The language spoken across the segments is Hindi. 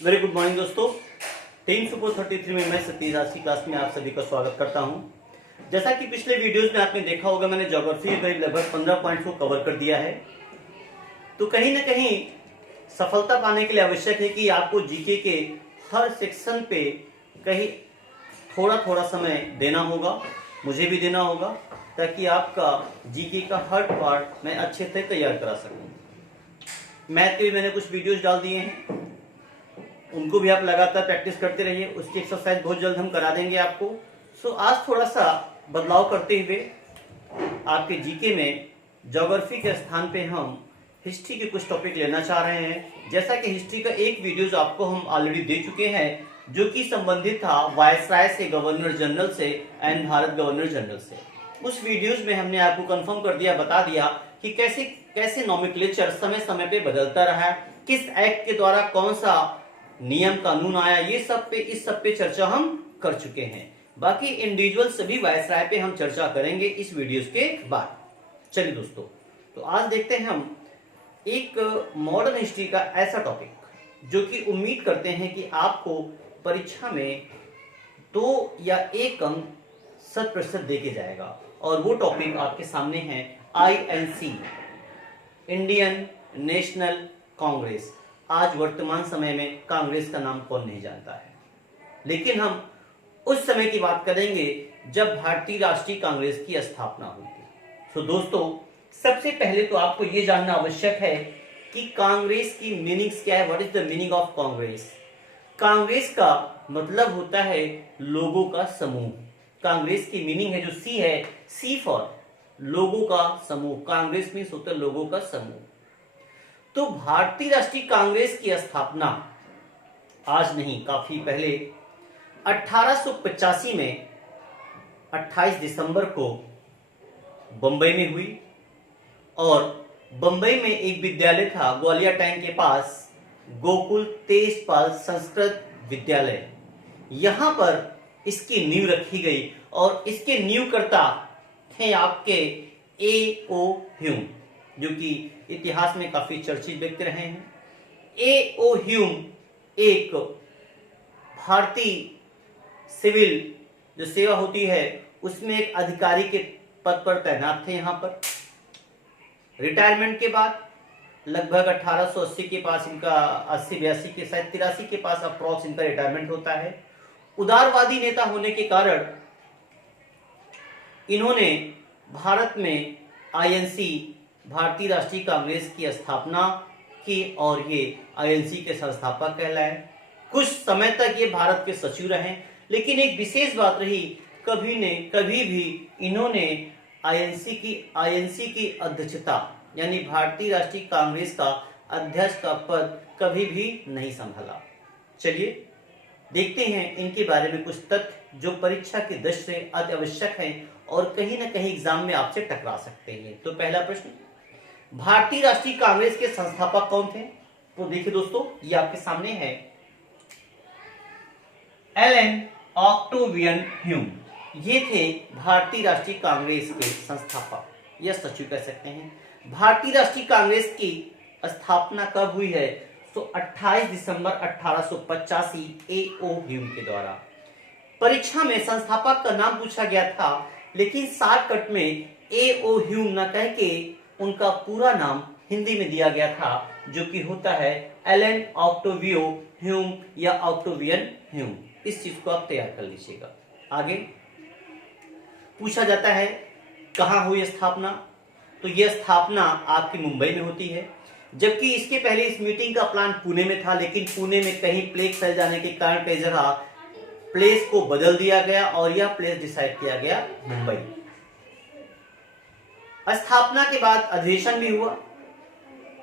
वेरी गुड मॉर्निंग दोस्तों। टीम सुपर 33 में मैं सतीश आज की क्लास में आप सभी का स्वागत करता हूं। जैसा कि पिछले वीडियोस में आपने देखा होगा, मैंने ज्योग्राफी के करीब लगभग 15 पॉइंट्स को कवर कर दिया है। तो कहीं ना कहीं सफलता पाने के लिए आवश्यक है कि आपको जीके के हर सेक्शन पे कहीं थोड़ा थोड़ा समय देना होगा, मुझे भी देना होगा, ताकि आपका जीके का हर पार्ट मैं अच्छे से तैयार करा सकूं। मैथ के भी मैंने कुछ वीडियोस डाल दिए हैं, उनको भी आप लगातार प्रैक्टिस करते रहिए। उसकी एक्सरसाइज बहुत जल्द हम करा देंगे आपको। सो आज थोड़ा सा बदलाव करते हुए आपके जीके में ज्योग्राफी के स्थान पे हम हिस्ट्री के कुछ टॉपिक लेना चाह रहे हैं। जैसा कि हिस्ट्री का एक वीडियोस आपको हम ऑलरेडी दे चुके हैं, जो कि संबंधित था वायसराय से, गवर्नर जनरल से एंड भारत गवर्नर जनरल से। उस वीडियोस में हमने आपको कंफर्म कर दिया, बता दिया कि कैसे कैसे नॉमेनक्लेचर समय समय पे बदलता रहा, किस एक्ट के द्वारा कौन सा नियम कानून आया, ये इस सब पे चर्चा हम कर चुके हैं। बाकी इंडिविजुअल सभी वायसराय पे हम चर्चा करेंगे इस वीडियोस के बाद। चलिए दोस्तों, तो आज देखते हैं हम एक मॉडर्न हिस्ट्री का ऐसा टॉपिक जो कि उम्मीद करते हैं कि आपको परीक्षा में 2 या 1 अंक 100% देके जाएगा। और वो टॉपिक आपके सामने है INC, इंडियन नेशनल कांग्रेस। आज वर्तमान समय में कांग्रेस का नाम कौन नहीं जानता है, लेकिन हम उस समय की बात करेंगे जब भारतीय राष्ट्रीय कांग्रेस की स्थापना हुई थी। तो दोस्तों, सबसे पहले तो आपको यह जानना आवश्यक है कि कांग्रेस की मीनिंग्स क्या है। What is the meaning of Congress? Congress का मतलब होता है लोगों का समूह। कांग्रेस की मीनिंग है जो सी है, सी फॉर लोगों का समूह। कांग्रेस मीन्स होता है लोगों का समूह। तो भारतीय राष्ट्रीय कांग्रेस की स्थापना आज नहीं, काफी पहले 1885 में 28 दिसंबर को बंबई में हुई। और बंबई में एक विद्यालय था ग्वालियर टैंक के पास, गोकुल तेजपाल संस्कृत विद्यालय। यहां पर इसकी नींव रखी गई और इसके नींवकर्ता थे आपके A.O. ह्यूम, जो कि इतिहास में काफी चर्चित व्यक्ति रहे हैं। A.O. ह्यूम एक भारतीय सिविल जो सेवा होती है उसमें एक अधिकारी के पद पर तैनात थे। यहां पर रिटायरमेंट के बाद लगभग 1880 के पास इनका 80-82 के शायद 83 के पास अप्रॉक्स इनका रिटायरमेंट होता है। उदारवादी नेता होने के कारण इन्होंने भारत में INC भारतीय राष्ट्रीय कांग्रेस की स्थापना की और ये INC के संस्थापक कहलाए। कुछ समय तक ये भारत के सचिव रहे, लेकिन एक विशेष बात रही, कभी भी इन्होंने INC की अध्यक्षता यानी भारतीय राष्ट्रीय कांग्रेस का अध्यक्ष का पद कभी भी नहीं संभाला। चलिए देखते हैं इनके बारे में कुछ तथ्य जो परीक्षा की दृष्टि से अति आवश्यक हैं और कहीं ना कहीं एग्जाम में आपसे टकरा सकते हैं। तो पहला प्रश्न, भारतीय राष्ट्रीय कांग्रेस के संस्थापक कौन थे? तो देखिए दोस्तों, ये आपके सामने है एलन ऑक्टेवियन ह्यूम। ये थे भारतीय राष्ट्रीय कांग्रेस के संस्थापक या सचिव कह सकते हैं। भारतीय राष्ट्रीय कांग्रेस की स्थापना कब हुई है? तो 28 दिसंबर 1885 A.O. ह्यूम के द्वारा। परीक्षा में संस्थापक का नाम पूछा गया था, लेकिन शॉर्टकट में A.O. ह्यूम न कह के उनका पूरा नाम हिंदी में दिया गया था, जो कि होता है एलन ऑक्टेवियो ह्यूम या ऑक्टेवियन ह्यूम। इस चीज को आप तैयार कर लीजिएगा। आगे पूछा जाता है कहां हुई स्थापना? तो यह स्थापना आपकी मुंबई में होती है, जबकि इसके पहले इस मीटिंग का प्लान पुणे में था, लेकिन पुणे में कहीं प्लेग फैल जाने के कारण कई जगह प्लेस को बदल दिया गया और यह प्लेस डिसाइड किया गया मुंबई। स्थापना के बाद अधिवेशन भी हुआ।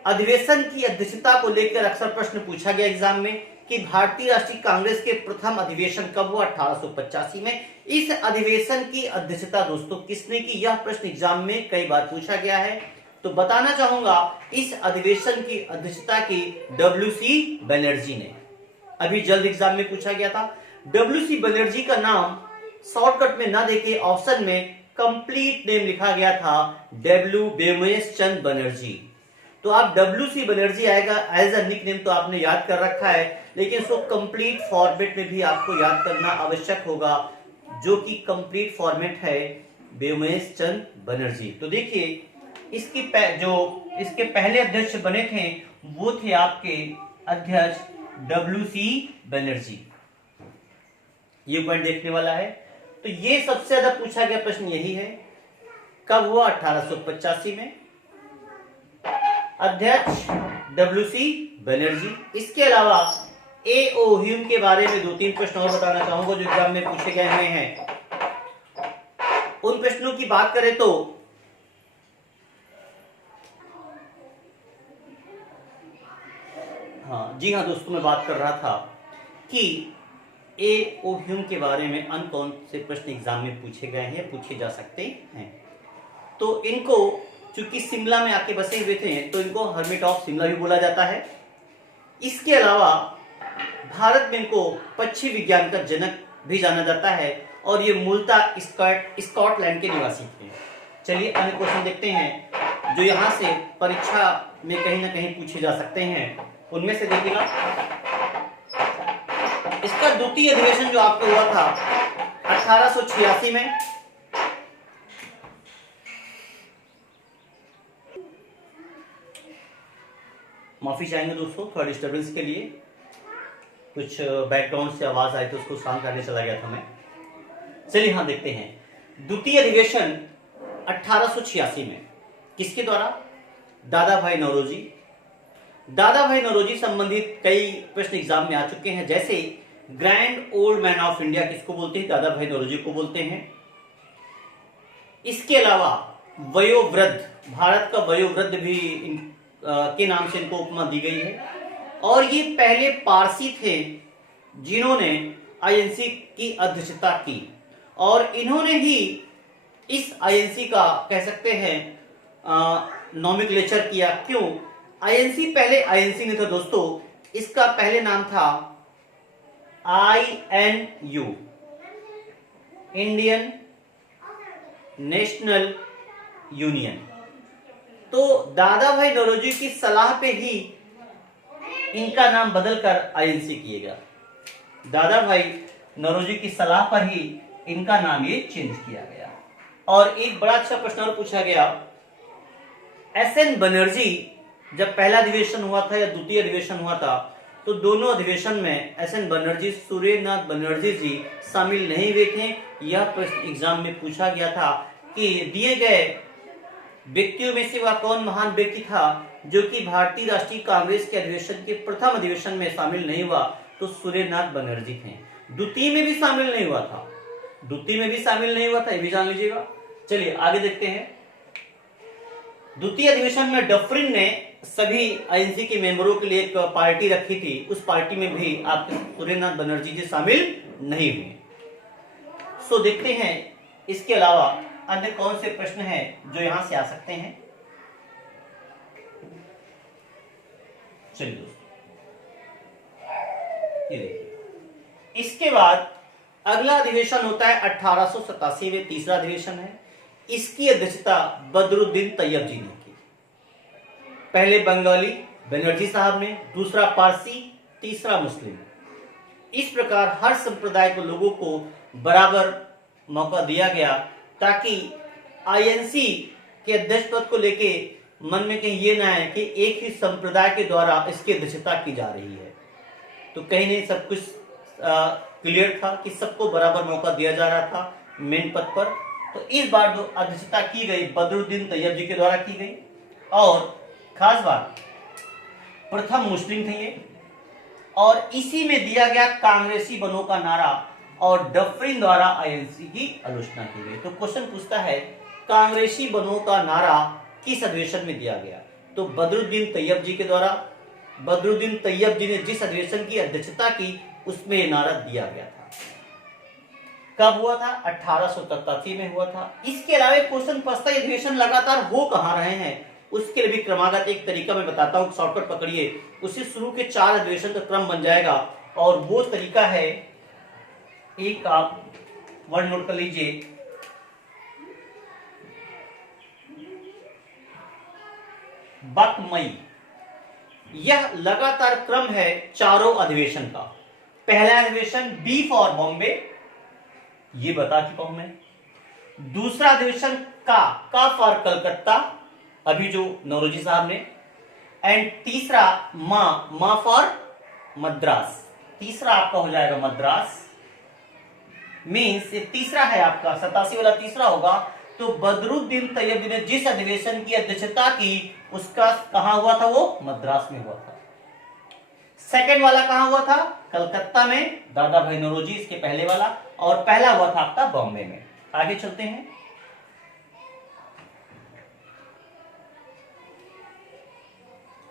अधिवेशन की अध्यक्षता को लेकर अक्सर प्रश्न पूछा गया एग्जाम में कि भारतीय राष्ट्रीय कांग्रेस के प्रथम अधिवेशन कब हुआ? 1885 में। इस अधिवेशन की अध्यक्षता दोस्तों किसने की? यह प्रश्न एग्जाम में कई बार पूछा गया है। तो बताना चाहूंगा, इस अधिवेशन की अध्यक्षता की WC बनर्जी ने। अभी जल्द एग्जाम में पूछा गया था। WC बनर्जी का नाम शॉर्टकट में ना देके ऑप्शन में कंप्लीट नेम लिखा गया था W बेमेश चंद बनर्जी। तो आप WC बनर्जी आएगा एज अ निक नेम तो आपने याद कर रखा है, लेकिन इसको कंप्लीट फॉर्मेट में भी आपको याद करना आवश्यक होगा, जो कि कंप्लीट फॉर्मेट है व्योमेश चंद्र बनर्जी। तो देखिए जो इसके पहले अध्यक्ष बने थे वो थे आपके अध्यक्ष WC बनर्जी। ये पॉइंट देखने वाला है। तो ये सबसे ज्यादा पूछा गया प्रश्न यही है, कब हुआ? 1885 में, अध्यक्ष WC बनर्जी। इसके अलावा A.O. ह्यूम के बारे में 2-3 प्रश्न और बताना चाहूंगा जो एग्जाम में पूछे गए हुए हैं। उन प्रश्नों की बात करें तो जी हाँ दोस्तों, मैं बात कर रहा था कि A.O. ह्यूम के बारे में कौन से प्रश्न एग्जाम में पूछे गए हैं, पूछे जा सकते हैं। तो इनको चूंकि शिमला में आके बसे हुए थे तो इनको हर्मिट ऑफ शिमला भी बोला जाता है। इसके अलावा भारत में इनको पक्षी विज्ञान का जनक भी जाना जाता है और ये मूलतः स्कॉटलैंड के निवासी थे। चलिए अन्य क्वेश्चन देखते हैं जो यहाँ से परीक्षा में कहीं ना कहीं पूछे जा सकते हैं। उनमें से देखिएगा, इसका द्वितीय अधिवेशन जो आपको हुआ था 1886 में, माफी चाहेंगे दोस्तों थोड़ा डिस्टर्बेंस के लिए, कुछ बैकग्राउंड से आवाज आई तो उसको शांत करने चला गया था मैं। चलिए हाँ देखते हैं, द्वितीय अधिवेशन 1886 में किसके द्वारा? दादा भाई नौरोजी। दादा भाई नौरोजी संबंधित कई प्रश्न एग्जाम में आ चुके हैं, जैसे grand old man of India किसको बोलते हैं? दादा भाई नौरोजी को बोलते हैं। इसके अलावा वयोवृद्ध, भारत का वयोवृद्ध भी के नाम से इनको उपमा दी गई है। और ये पहले पारसी थे जिन्होंने आईएनसी की अध्यक्षता की और इन्होंने ही इस आईएनसी का कह सकते हैं नॉमिक्लेचर किया। क्यों? आईएनसी पहले आईएनसी नहीं था दोस्तों, इसका पहले नाम था INU, इंडियन नेशनल यूनियन। तो दादा भाई नौरोजी की सलाह पे ही इनका नाम बदलकर आईएनसी किया गया। दादा भाई नौरोजी की सलाह पर ही इनका नाम ये चेंज किया गया। और एक बड़ा अच्छा प्रश्न और पूछा गया, SN बनर्जी जब पहला अधिवेशन हुआ था या द्वितीय अधिवेशन हुआ था तो दोनों अधिवेशन में SN बनर्जी, सुरेंद्रनाथ बनर्जी जी शामिल नहीं हुए थे। यह प्रश्न एग्जाम में पूछा गया था कि दिए गए व्यक्तियों में से वह कौन महान व्यक्ति था जो कि भारतीय राष्ट्रीय कांग्रेस के अधिवेशन के प्रथम अधिवेशन में शामिल नहीं हुआ? तो सुरेंद्रनाथ बनर्जी थे। द्वितीय में भी शामिल नहीं हुआ था, द्वितीय में भी शामिल नहीं हुआ था, ये भी जान लीजिएगा। चलिए आगे देखते हैं। द्वितीय अधिवेशन में डफरिन ने सभी आईएनसी के मेंबरों के लिए एक पार्टी रखी थी, उस पार्टी में भी आपके सुरेंद्रनाथ बनर्जी जी शामिल नहीं हुए। सो देखते हैं इसके अलावा अन्य कौन से प्रश्न हैं जो यहां से आ सकते हैं। चलिए दोस्तों ये देखिए, इसके बाद अगला अधिवेशन होता है 1887 में, तीसरा अधिवेशन है। इसकी अध्यक्षता बदरुद्दीन तैयब जी ने की। पहले बंगाली बनर्जी साहब ने, दूसरा पारसी, तीसरा मुस्लिम। इस प्रकार हर संप्रदाय के लोगों को बराबर मौका दिया गया ताकि आईएनसी के अध्यक्ष पद को लेके मन में कहीं ये ना है कि एक ही संप्रदाय के द्वारा इसकी अध्यक्षता की जा रही है। तो कहीं नहीं, सब कुछ क्लियर था कि सबको बराबर मौका दिया जा रहा था मेन पद पर। तो इस बार जो अध्यक्षता की गई बदरुद्दीन तैयब जी के द्वारा की गई। और खास बात, प्रथम मुस्लिम थे ये, और इसी में दिया गया कांग्रेसी बनो का नारा और डफरिन द्वारा आईएनसी की आलोचना की गई। तो क्वेश्चन पूछता है कांग्रेसी बनो का नारा किस अधिवेशन में दिया गया? तो बदरुद्दीन तैयब जी के द्वारा। बदरुद्दीन तैयब जी ने जिस अधिवेशन की अध्यक्षता की उसमें यह नारा दिया गया था। कब हुआ था? 1887 में हुआ था। इसके अलावा क्वेश्चन फंसता अधिवेशन लगातार हो कहां रहे हैं, उसके लिए भी क्रमागत एक तरीका मैं बताता हूं, शॉर्टकट पकड़िए, उससे शुरू के 4 अधिवेशन का क्रम बन जाएगा। और वो तरीका है, एक आप वर्ड नोट कर लीजिए, बकमई, यह लगातार क्रम है चारों अधिवेशन का। पहला अधिवेशन बी फॉर बॉम्बे, ये बता चुका हूं मैं। दूसरा अधिवेशन का फॉर कलकत्ता, अभी जो नौरोजी साहब ने। एंड तीसरा मा फॉर मद्रास, तीसरा आपका हो जाएगा मद्रास। मीन्स ये तीसरा है आपका 87 वाला तीसरा होगा। तो बदरुद्दीन तैयबी ने जिस अधिवेशन की अध्यक्षता की उसका कहां हुआ था, वो मद्रास में हुआ था। सेकंड वाला कहां हुआ था, कलकत्ता में, दादा भाई नौरोजी इसके पहले वाला। और पहला हुआ था आपका बॉम्बे में। आगे चलते हैं।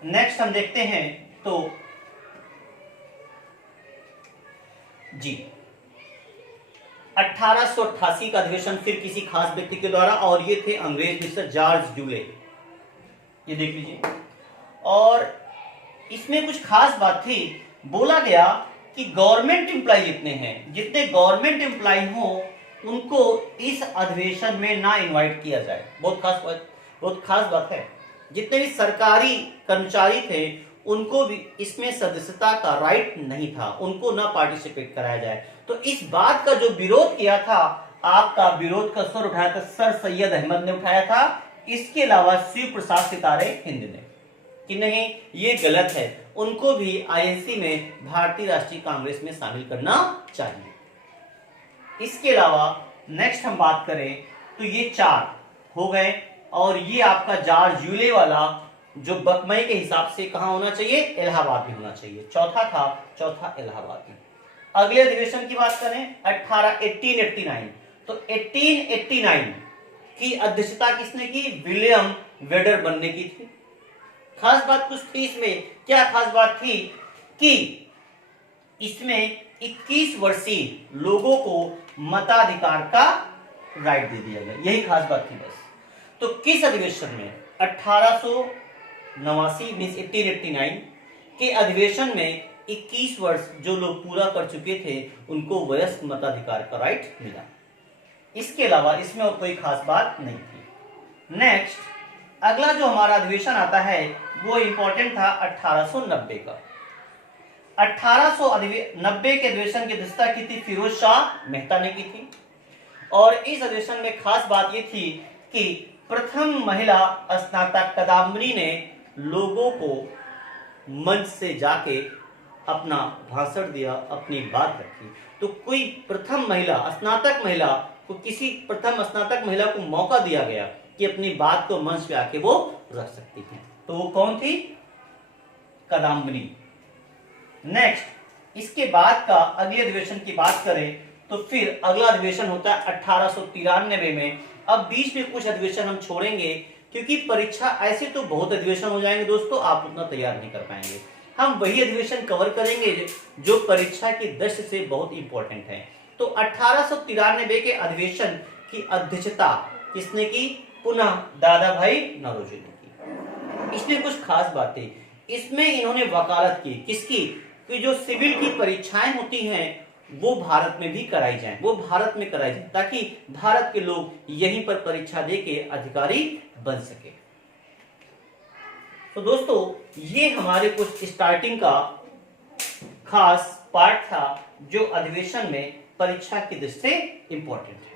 नेक्स्ट हम देखते हैं तो जी 1888 का अधिवेशन फिर किसी खास व्यक्ति के द्वारा, और ये थे अंग्रेज मिस्टर जॉर्ज ड्यूले। ये देख लीजिए। और इसमें कुछ खास बात थी, बोला गया कि गवर्नमेंट एम्प्लॉय जितने गवर्नमेंट एम्प्लॉय हो उनको इस अधिवेशन में ना इनवाइट किया जाए। बहुत खास बात है। जितने भी सरकारी कर्मचारी थे उनको भी इसमें सदस्यता का राइट नहीं था, उनको ना पार्टिसिपेट कराया जाए। तो इस बात का जो विरोध किया था, आपका विरोध का स्वर उठाया था सर सैयद अहमद ने उठाया था। इसके अलावा शिव प्रसाद सितारे हिंद ने, कि नहीं ये गलत है, उनको भी आईएनसी में भारतीय राष्ट्रीय कांग्रेस में शामिल करना चाहिए। इसके अलावा नेक्स्ट हम बात करें तो ये 4 हो गए। और ये आपका जॉर्ज ड्यूले वाला जो बकमई के हिसाब से कहां होना चाहिए, इलाहाबाद में होना चाहिए। चौथा इलाहाबाद में। अगले अधिवेशन की बात करें 1889, तो 1889 की अध्यक्षता किसने की, विलियम वेडरबर्न ने की थी। खास बात कुछ थी इसमें, क्या खास बात थी कि इसमें 21 वर्षीय लोगों को मताधिकार का राइट दे दिया गया, यही खास बात थी बस। तो किस अधिवेशन में, 1889 मीन्स 1889 के अधिवेशन में 21 वर्ष जो लोग पूरा कर चुके थे उनको वयस्क मताधिकार का राइट मिला। इसके अलावा इसमें और कोई खास बात नहीं थी। नेक्स्ट अगला जो हमारा अधिवेशन आता है वो इंपॉर्टेंट था 1890 का। 1890 के अधिवेशन की अध्यक्षता की थी फिरोज शाह मेहता ने की थी। और इस अधिवेशन में खास बात ये थी कि प्रथम महिला स्नातक कदम्बनी ने लोगों को मंच से जाके अपना भाषण दिया, अपनी बात रखी। तो कोई प्रथम महिला स्नातक महिला को, किसी प्रथम स्नातक महिला को मौका दिया गया कि अपनी बात को मंच पे आके वो रख सकती थी। तो वो कौन थी, कदम्बनी। नेक्स्ट इसके बाद का अगले अधिवेशन की बात करें तो फिर अगला अधिवेशन होता है 1893 में। अब बीच में कुछ अधिवेशन हम छोड़ेंगे क्योंकि परीक्षा ऐसे तो बहुत अधिवेशन हो जाएंगे दोस्तों, आप उतना तैयार नहीं कर पाएंगे। हम वही अधिवेशन कवर करेंगे जो परीक्षा की दृष्टि से बहुत इंपॉर्टेंट है। तो 1893 के अधिवेशन की अध्यक्षता किसने की, पुनः दादा भाई नौरोजी ने की। इसमें कुछ खास बातें, इसमें इन्होंने वकालत की किसकी, कि जो सिविल की परीक्षाएं होती हैं वो भारत में भी कराई जाएं, वो भारत में कराई जाए ताकि भारत के लोग यहीं पर परीक्षा देके अधिकारी बन सके। तो दोस्तों ये हमारे कुछ स्टार्टिंग का खास पार्ट था जो अधिवेशन में परीक्षा की दृष्टि से इंपॉर्टेंट है।